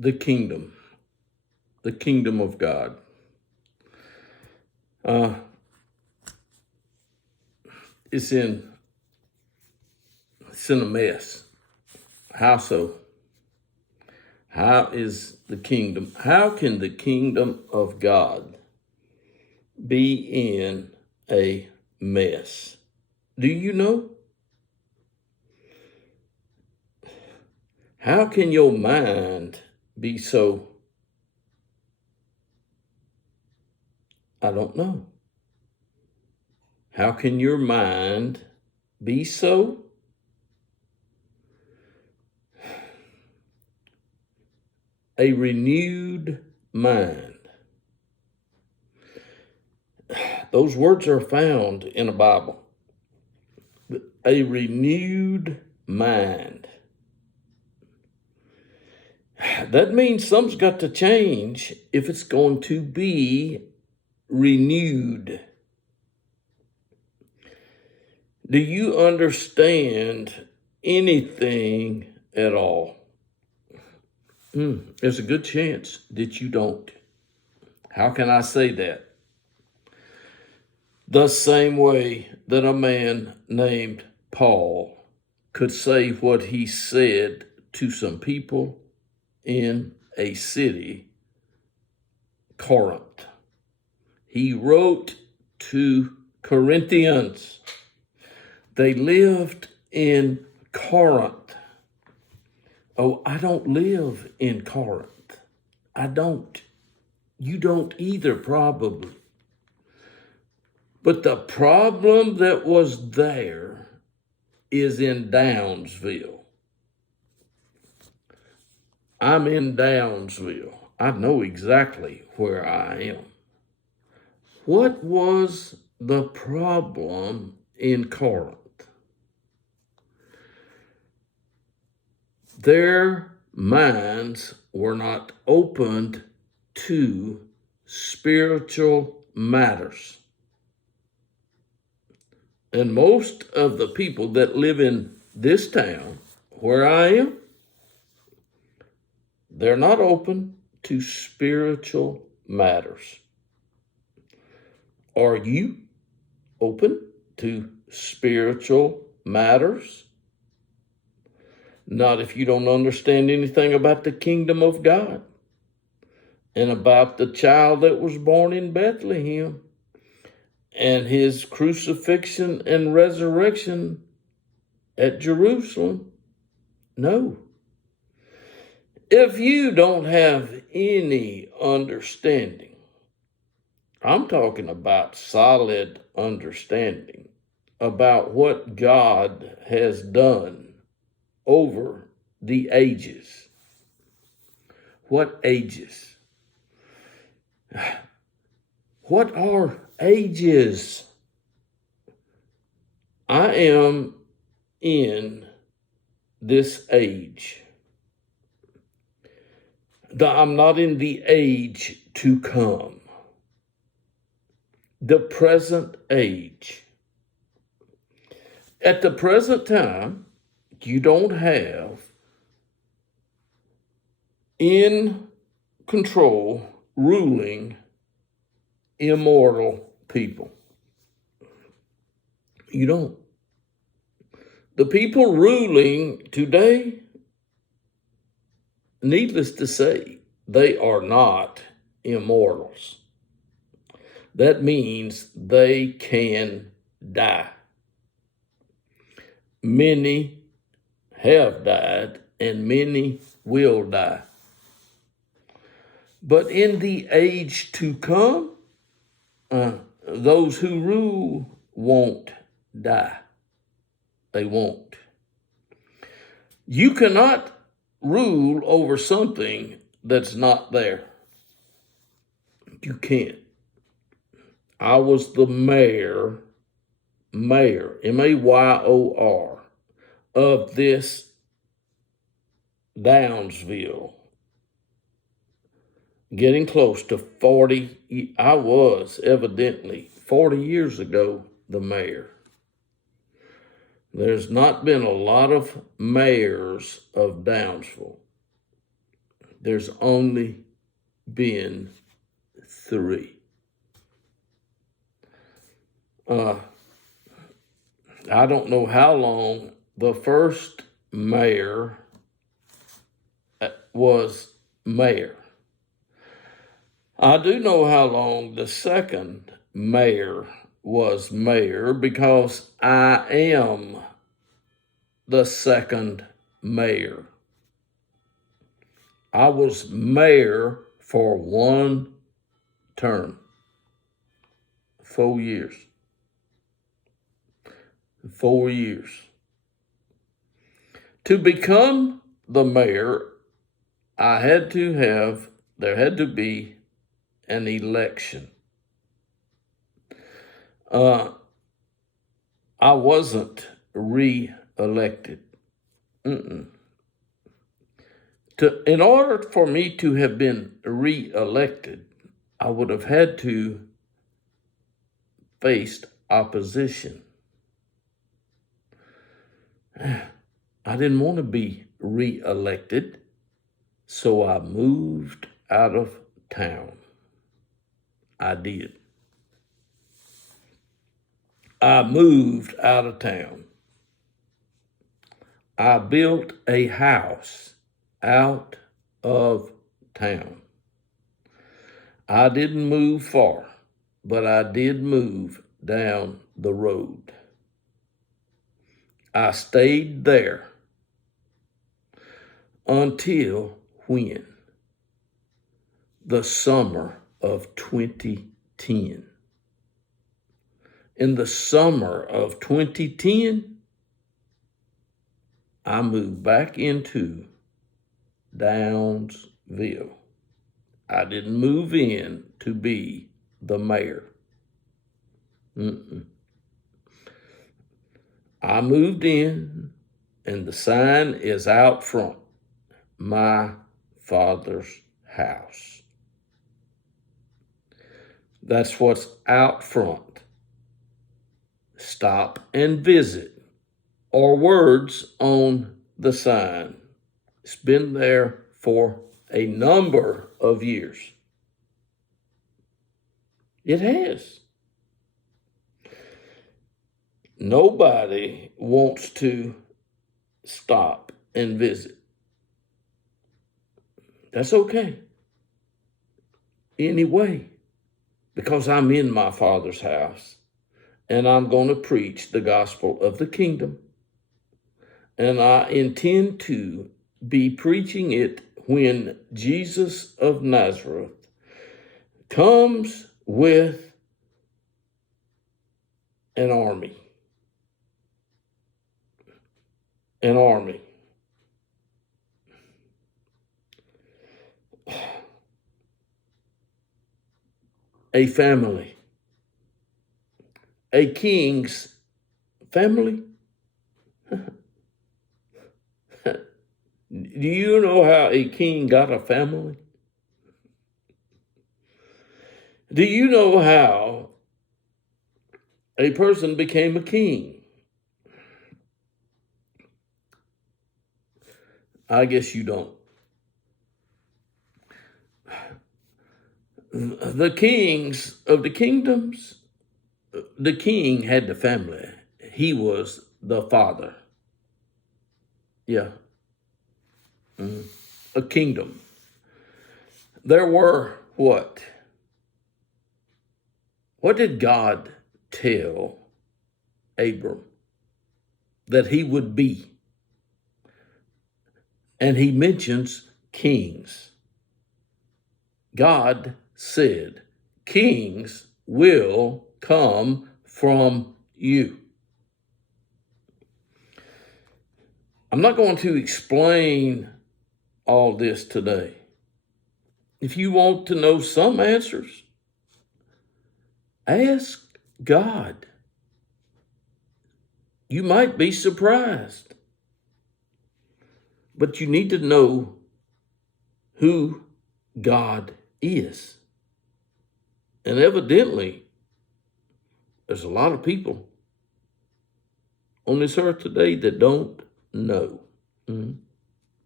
the kingdom of God. It's in a mess. How so? How is the kingdom? How can the kingdom of God be in a mess? Do you know? How can your mind be so? I don't know. How can your mind be so? A renewed mind. Those words are found in the Bible. A renewed mind. That means something's got to change if it's going to be renewed. Do you understand anything at all? There's a good chance that you don't. How can I say that? The same way that a man named Paul could say what he said to some people in a city, Corinth. He wrote to Corinthians. They lived in Corinth. Oh, I don't live in Corinth. I don't. You don't either, probably. But the problem that was there is in Downsville. I'm in Downsville. I know exactly where I am. What was the problem in Corinth? Their minds were not opened to spiritual matters. And most of the people that live in this town, where I am, they're not open to spiritual matters. Are you open to spiritual matters? Not if you don't understand anything about the kingdom of God and about the child that was born in Bethlehem and his crucifixion and resurrection at Jerusalem. No. If you don't have any understanding, I'm talking about solid understanding about what God has done over the ages. What ages? What are ages? I am in this age. I'm not in the age to come. The present age. At the present time, you don't have in control, ruling, immortal people. You don't. The people ruling today, needless to say, they are not immortals. That means they can die. Many have died, and many will die. But in the age to come, those who rule won't die. They won't. You cannot rule over something that's not there. You can't. I was the mayor, Mayor, of this Downsville. Getting close to 40, I was evidently 40 years ago the mayor. There's not been a lot of mayors of Downsville. There's only been 3. I don't know how long the first mayor was mayor. I do know how long the second mayor was mayor because I am the second mayor. I was mayor for 1 term, 4 years. 4 years. To become the mayor, there had to be an election. I wasn't re-elected. In order for me to have been re-elected, I would have had to face opposition. I didn't want to be re-elected, so I moved out of town. I did. I moved out of town. I built a house out of town. I didn't move far, but I did move down the road. I stayed there until when? The summer of 2010. In the summer of 2010, I moved back into Downsville. I didn't move in to be the mayor. I moved in, and the sign is out front, my father's house. That's what's out front. Stop and visit, or words on the sign. It's been there for a number of years. It has. Nobody wants to stop and visit. That's okay. Anyway, because I'm in my Father's house, and I'm going to preach the gospel of the kingdom, and I intend to be preaching it when Jesus of Nazareth comes with an army. An army. A family. A king's family. Do you know how a king got a family? Do you know how a person became a king? I guess you don't. The kings of the kingdoms, the king had the family. He was the father. Yeah. A kingdom. There were what? What did God tell Abram that he would be? And he mentions kings. God said, kings will come from you. I'm not going to explain all this today. If you want to know some answers, ask God. You might be surprised, but you need to know who God is. And evidently, there's a lot of people on this earth today that don't know.